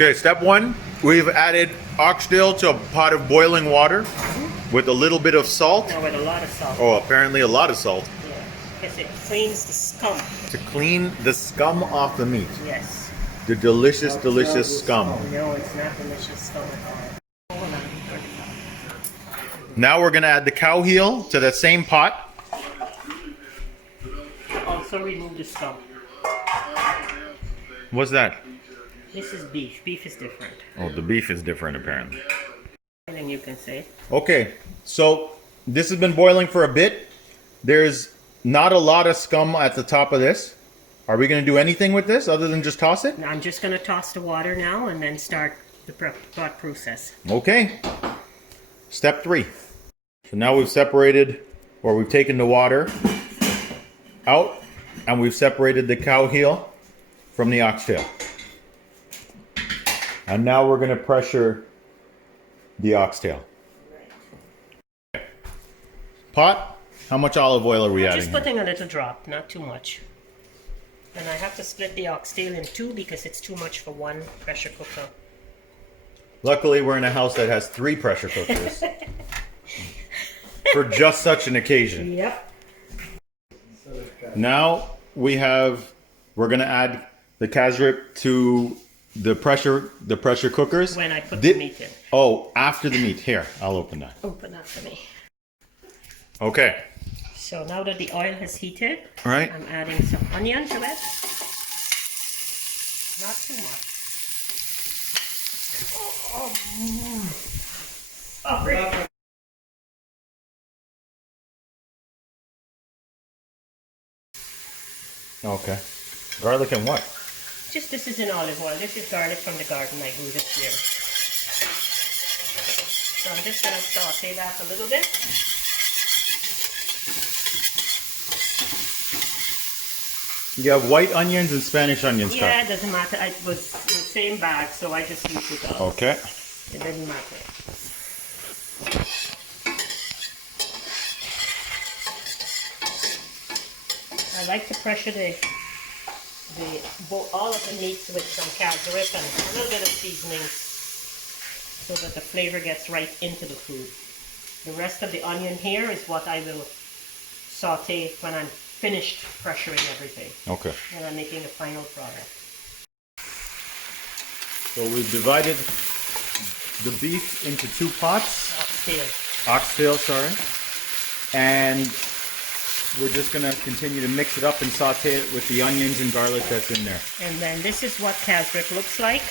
Okay, step one, we've added oxtail to a pot of boiling water with a little bit of salt. No, with a lot of salt. Oh, apparently a lot of salt. Yeah, because it cleans the scum. To clean the scum off the meat. Yes. The delicious, delicious scum. No, it's not delicious scum at all. Hold on. Now we're gonna add the cow heel to that same pot. Also remove the scum. What's that? This is beef. Beef is different. Oh, the beef is different apparently. Anything you can say. Okay, so this has been boiling for a bit. There's not a lot of scum at the top of this. Are we gonna do anything with this other than just toss it? Now I'm just going to toss the water now and then start the pot process. Okay. Step 3. So now we've separated, or we've taken the water out, and we've separated the cow heel from the oxtail. And now we're going to pressure the oxtail. Pot, how much olive oil are we adding? Just putting a little drop, not too much. And I have to split the oxtail in two because it's too much for one pressure cooker. Luckily, we're in a house that has 3 pressure cookers. For just such an occasion. Yep. Now we're going to add the kasrip to the pressure cookers. When I put the meat in. Oh, after the meat. Here, I'll open that. Open that for me. Okay. So now that the oil has heated, All right. I'm adding some onion to it. Not too much. Sorry. Okay. Garlic and what? Just this is in olive oil. This is garlic from the garden I grew this year. So I'm just going to saute that a little bit. You have white onions and Spanish onions cut. Yeah, it doesn't matter. It was in the same bag, so I just used it all. Okay. It doesn't matter. I like to pressure all of the meats with some kasrip and a little bit of seasoning so that the flavor gets right into the food. The rest of the onion here is what I will saute when I'm finished pressuring everything. Okay. And I'm making the final product. So we've divided the beef into 2 pots. Oxtail, sorry. And we're just going to continue to mix it up and saute it with the onions and garlic that's in there. And then this is what kasrip looks like.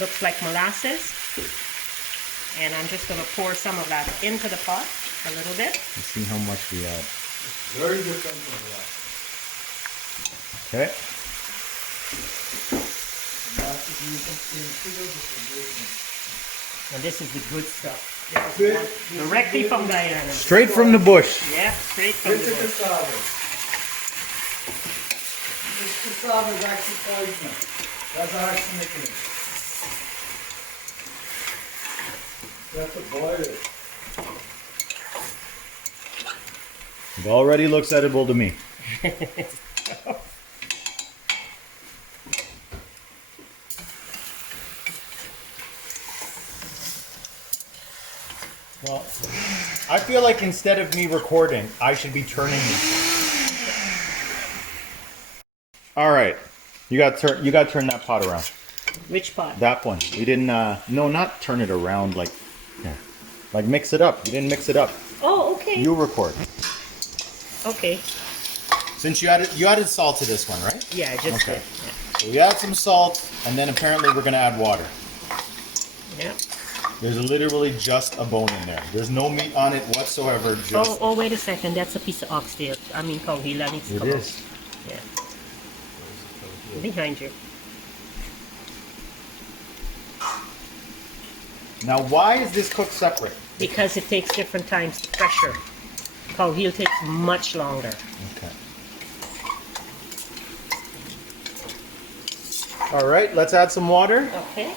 Looks like molasses. And I'm just going to pour some of that into the pot a little bit. Let's see how much we add. Very different from that. Okay. And this is the good stuff. Directly from Guyana. Straight from the bush. Yeah, straight from the bush. This cassava is actually poison. That's arsenic. You have to boil it. It already looks edible to me. Well, I feel like instead of me recording, I should be turning these. All right, you got to turn that pot around. Which pot? That one. We didn't. No, not turn it around like. Yeah. Like mix it up. You didn't mix it up. Oh, okay. You record. Okay. Since you added salt to this one, right? Yeah, I just Okay. did. Yeah. So we add some salt, and then apparently we're gonna add water. Yeah. There's literally just a bone in there. There's no meat on it whatsoever. Just Oh, wait a second. That's a piece of oxtail. I mean, cow heel. That needs to it come out. is. Yeah. Behind you. Now, why is this cooked separate? Because it takes different times to pressure. Cow heel takes much longer. Okay. All right, let's add some water. Okay.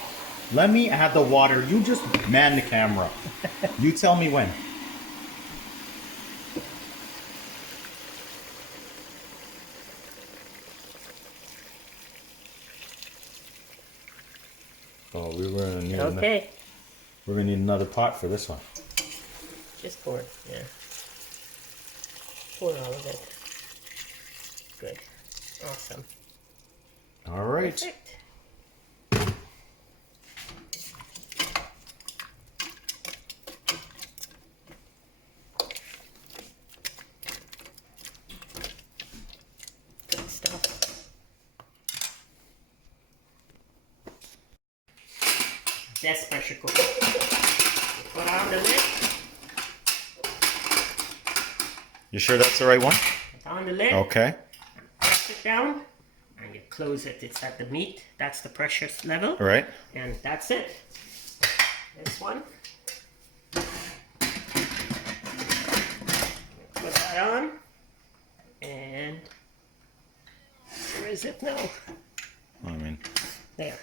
Let me add the water. You just man the camera. You tell me when. Oh, we're gonna need Okay. we're gonna need another pot for this one. Just pour it, yeah. Pour all of it. Good. Awesome. All right. Perfect. Good stuff. That's pressure cooker. Put on the lid. You sure that's the right one? Put on the lid. Okay. Press it down. And you close it. It's at the meat. That's the pressure level. All right. And that's it. This one. Put that on. And where is it now? I mean. There.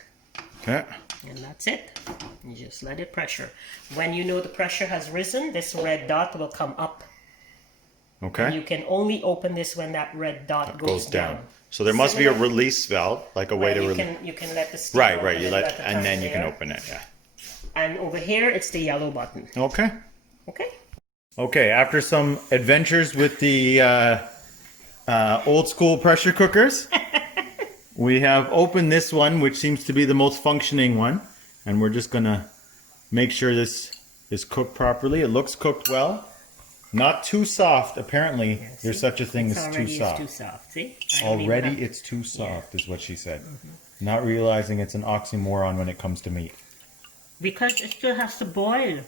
Okay. And that's it. You just let it pressure. When you know the pressure has risen, this red dot will come up. Okay. You can only open this when that red dot goes down. So there must be a Similar- release valve, like a way to release. You can let the steam Right, out right. You let, the and then top you can there. open it. Yeah. And over here, it's the yellow button. Okay. Okay. Okay. After some adventures with the old school pressure cookers, we have opened this one, which seems to be the most functioning one, and we're just gonna make sure this is cooked properly. It looks cooked well. Not too soft. Apparently, Yeah, there's see? such a thing as too Already soft. it's too soft. See? I don't even Already have- it's too soft, is what she said. Not realizing it's an oxymoron when it comes to meat. Because it still has to boil.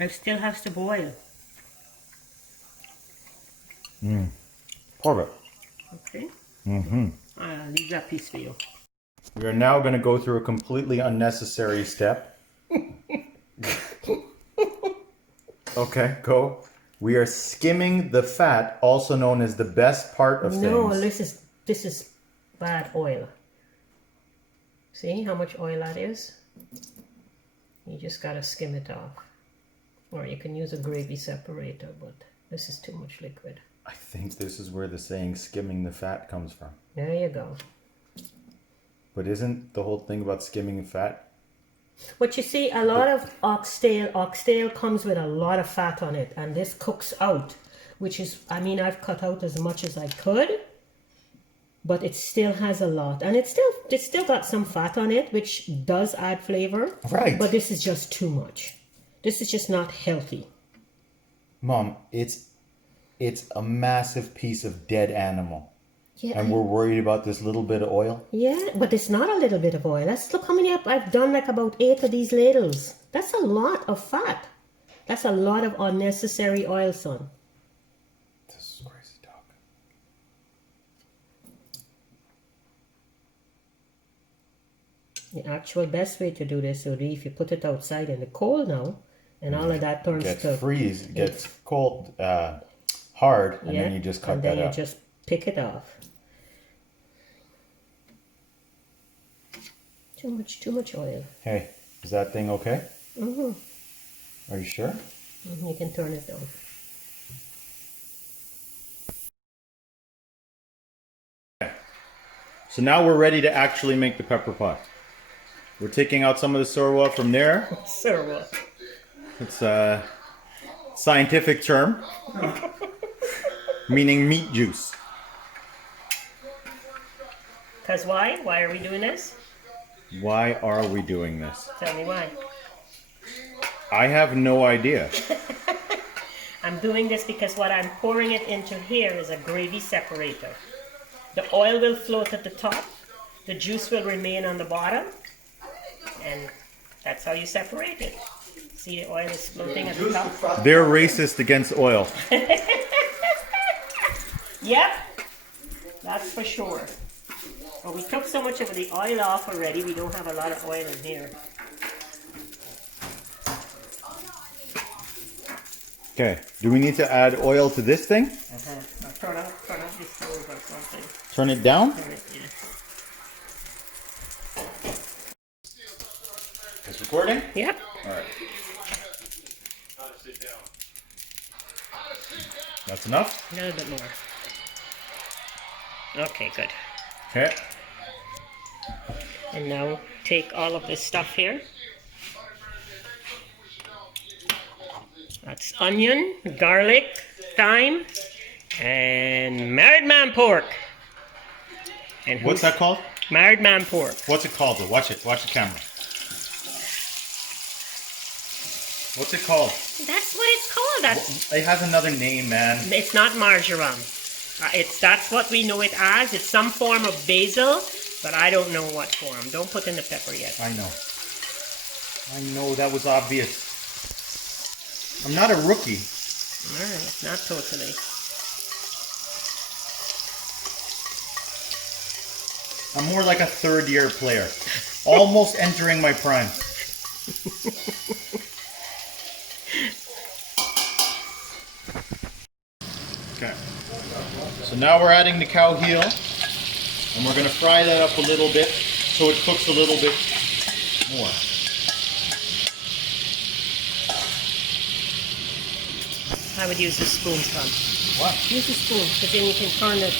It still has to boil. Perfect. Okay. Mm-hmm. I'll leave that piece for you. We are now going to go through a completely unnecessary step. Okay, go. We are skimming the fat, also known as the best part of No, things. this is bad oil. See how much oil that is? You just gotta skim it off. Or you can use a gravy separator, but this is too much liquid. I think this is where the saying skimming the fat comes from. There you go. But isn't the whole thing about skimming the fat? But you see, a lot of oxtail comes with a lot of fat on it, and this cooks out, which is, I mean, I've cut out as much as I could, but it still has a lot, and it's still got some fat on it, which does add flavor. Right. But this is just too much. This is just not healthy. Mom, it's a massive piece of dead animal. Yeah, And we're worried about this little bit of oil? yeah, but it's not a little bit of oil. Look how many I've done, like about 8 of these ladles. That's a lot of fat. That's a lot of unnecessary oil, son. This is crazy talk. The actual best way to do this would be if you put it outside in the cold now, and all of that turns Gets to gets cold, hard, and yeah, then you just cut and then that you up. just pick it off. Too much oil. Hey, is that thing okay? Mm-hmm. Are you sure? You can turn it down. So now we're ready to actually make the pepper pot. We're taking out some of the sorwa from there. Sir, what? It's a scientific term, meaning meat juice. Because why? Why are we doing this? Why are we doing this? Tell me why. I have no idea. I'm doing this because what I'm pouring it into here is a gravy separator. The oil will float at the top, the juice will remain on the bottom, and that's how you separate it. See, the oil is floating at the top. They're racist against oil. Yep, that's for sure. Well, we took so much of the oil off already, we don't have a lot of oil in here. Okay, do we need to add oil to this thing? Now turn up this stove or something. Turn it down? Turn it, yeah. It's recording? Yep. Alright. That's enough? A little bit more. Okay, good. Okay. And now take all of this stuff here. That's onion, garlic, thyme, and married man pork. And What's that called? Married man pork. What's it called? Watch it. Watch the camera. What's it called? That's what it's called. That's, It has another name, man. it's not marjoram. That's what we know it as. It's some form of basil, but I don't know what form. Don't put in the pepper yet. I know. I know, that was obvious. I'm not a rookie. Alright, not totally. I'm more like a third-year player. Almost entering my prime. Okay. So now we're adding the cow heel. And we're going to fry that up a little bit so it cooks a little bit more. I would use a spoon, son. What? Use a spoon, because then you can turn it.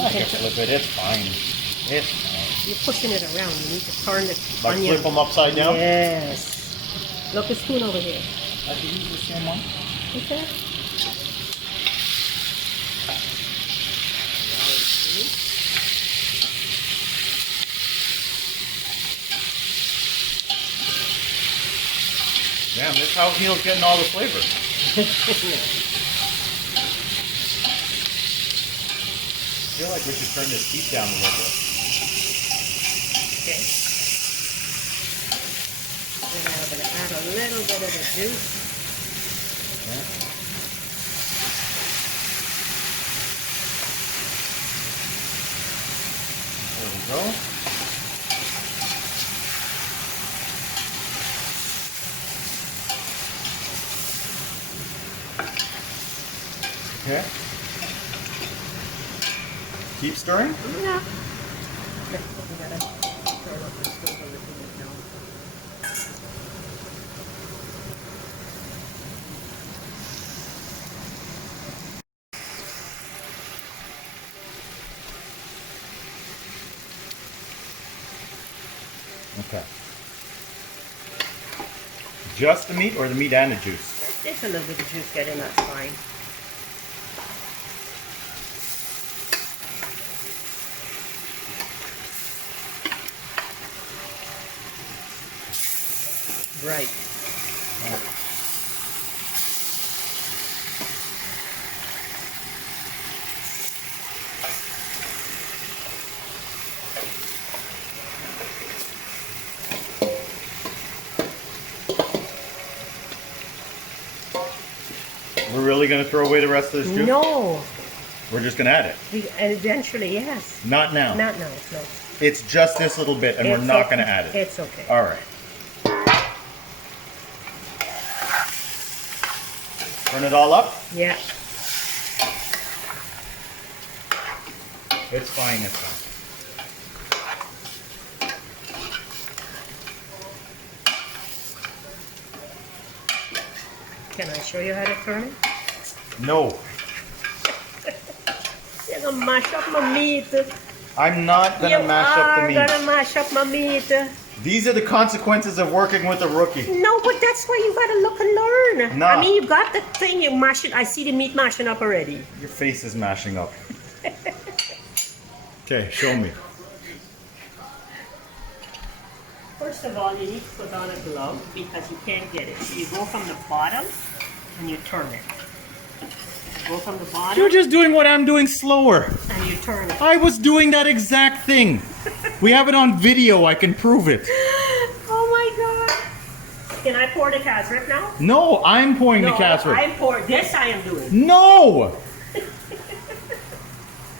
I can flip it. It's fine. It's fine. You're pushing it around. You need to turn the Like onion. flip them upside down? Yes. Look, a spoon over here. I can use the same one. Okay. Damn, this cow heel's getting all the flavor. I feel like we should turn this heat down a little bit. Okay. Then I'm going to add a little bit of the juice. Okay. There we go. Okay. Keep stirring. Yeah. We gotta turn up the stove a little bit now. Okay. Just the meat or the meat and the juice? Just a little bit of juice get in, that's fine. Right. We're really going to throw away the rest of this juice? No. We're just going to add it? Eventually, yes. Not now. Not now, no. It's just this little bit and we're not going to add it. It's okay. All right. Turn it all up? Yeah. It's fine, it's fine. Can I show you how to turn it? No. You're gonna mash up my meat. I'm not going to mash up the meat. You're gonna mash up my meat. These are the consequences of working with a rookie. No, but that's why you gotta look and learn. No. I mean, you got the thing, you mash it. I see the meat mashing up already. Your face is mashing up. Okay, show me. First of all, you need to put on a glove because you can't get it. So you go from the bottom and you turn it. Go from the bottom You're just doing what I'm doing slower. and you turn it. I was doing that exact thing. We have it on video. I can prove it. Oh my God. Can I pour the casserole now? No, I'm pouring the No, casserole. I pour. This I am doing. No!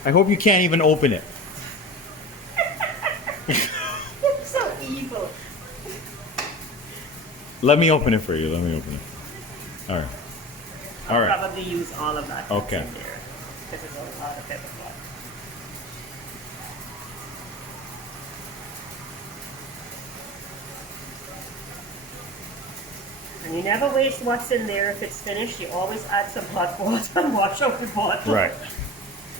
I hope you can't even open it. You're so evil. Let me open it for you. Let me open it. All right. All I'll right. probably use all of that. Okay. In there because there's a lot of pepper pot. And you never waste what's in there. If it's finished, you always add some hot water and wash out the bottom. Right.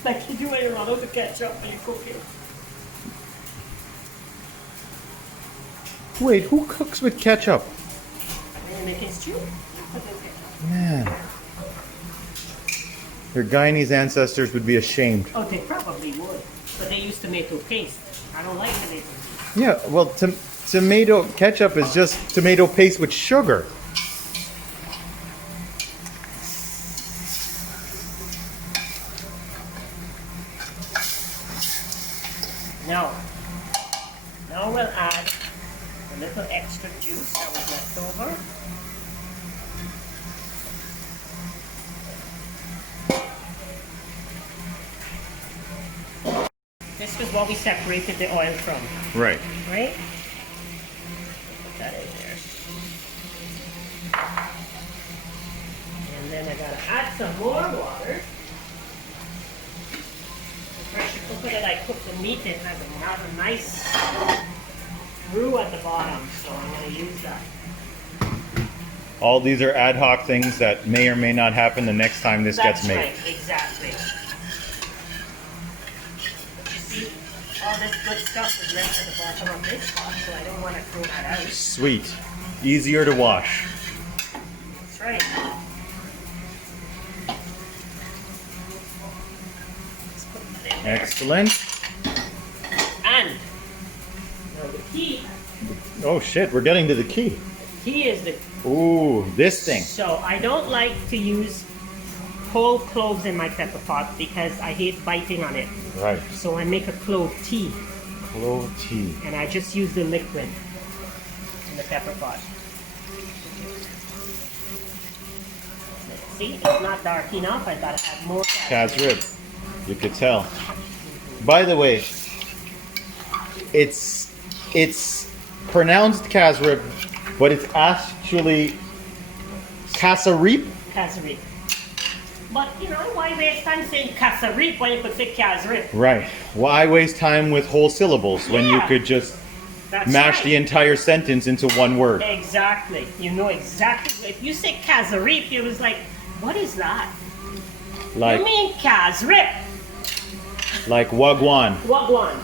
Like you do when you run out of ketchup and you cook it. Wait, who cooks with ketchup? And make it stew. Man. Your Guyanese ancestors would be ashamed. Oh, they probably would. But they use tomato paste. I don't like tomato paste. Yeah, well, tomato ketchup is just tomato paste with sugar. Now we'll add a little extra juice that was left over. This is what we separated the oil from. Right. Right? Put that in there. And then I gotta add some more water. The pressure cooker that I cook the meat in has a nice roux at the bottom, so I'm gonna use that. All these are ad hoc things that may or may not happen the next time this gets made. That's right, exactly. But you see, all this good stuff is left at the bottom of this pot, so I don't want to throw that out. Sweet. Easier to wash. That's right. Let's put that in there. Excellent. And now the key. Oh shit, we're getting to the key. The key is the. Ooh, this thing. So I don't like to use whole cloves in my pepper pot because I hate biting on it. Right. So I make a clove tea, Clove tea. and I just use the liquid in the pepper pot. See, it's not dark enough. I gotta add more. Calf's rib. You could tell. By the way, it's pronounced calf's rib, but it's actually cassareep. Cassareep. But you know, why waste time saying cassareep when you could say cassareep? Right. Why waste time with whole syllables when you Yeah. could just That's mash right. the entire sentence into one word? Exactly. You know exactly. If you say cassareep, you was like, what is that? Like You mean cassareep? wagwan. Wagwan.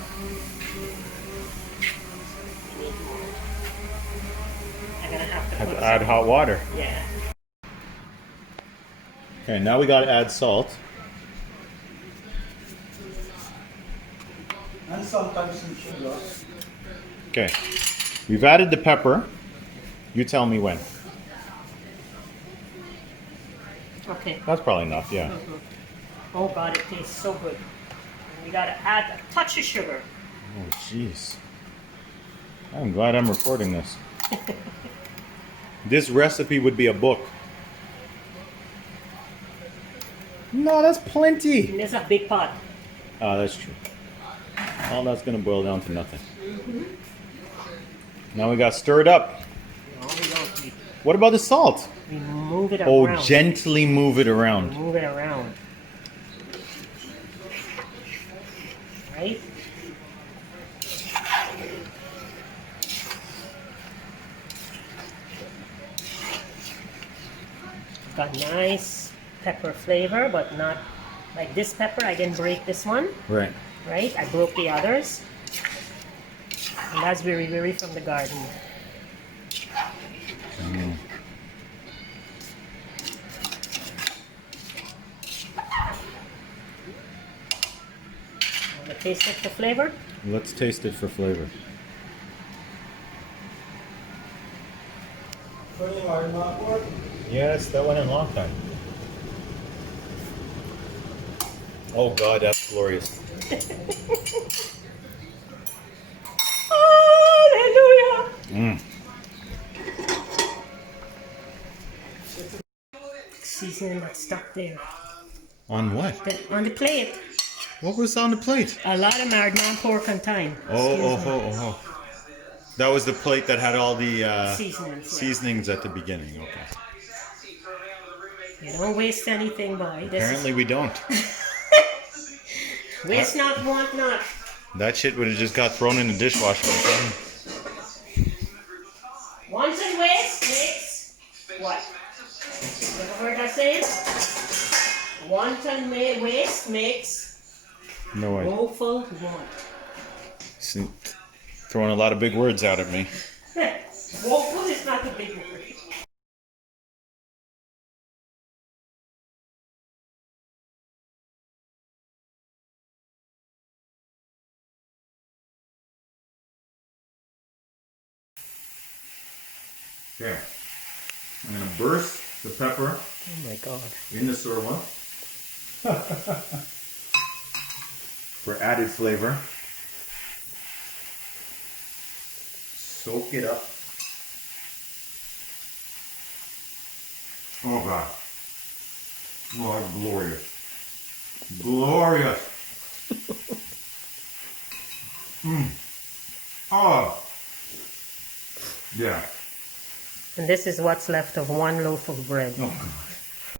I'm gonna have to Have put to add some- hot water. Yeah. Okay, now we gotta add salt. And sometimes some sugar. Okay. We've added the pepper. You tell me when. Okay. That's probably enough, yeah. Oh God, it tastes so good. And we gotta add a touch of sugar. Oh, jeez. I'm glad I'm recording this. This recipe would be a book. No, that's plenty. And there's a big pot. Oh, that's true. All that's gonna boil down to nothing. Now we got stirred up. No, we don't. What about the salt? We move it Oh, around. gently move it around. Move it around. Right? Got nice pepper flavor, but not like this pepper. I didn't break this one, Right. right? I broke the others. And that's very from the garden. Want to taste it for flavor? Let's taste it for flavor. Funny or not work. Yes, that went in a long time. Oh God, that's glorious. Hallelujah! Mm. Seasoning that's stuck there. On what? On the plate. What was on the plate? A lot of marignan pork and thyme. Oh. That was the plate that had all the Seasonings. Yeah. seasonings at the beginning. Okay. You don't waste anything, boy. This Apparently we don't. waste not, want not. That shit would have just got thrown in the dishwasher. Wanton waste makes what? You ever heard that saying? Wanton waste makes No way. woeful want. See, throwing a lot of big words out at me. Woeful is not a big word. Okay. I'm gonna burst the pepper Oh my God. in the sirloin for added flavor. Soak it up. Oh God. Oh, that's glorious. Glorious. Oh. Yeah. And this is what's left of one loaf of bread. Oh God.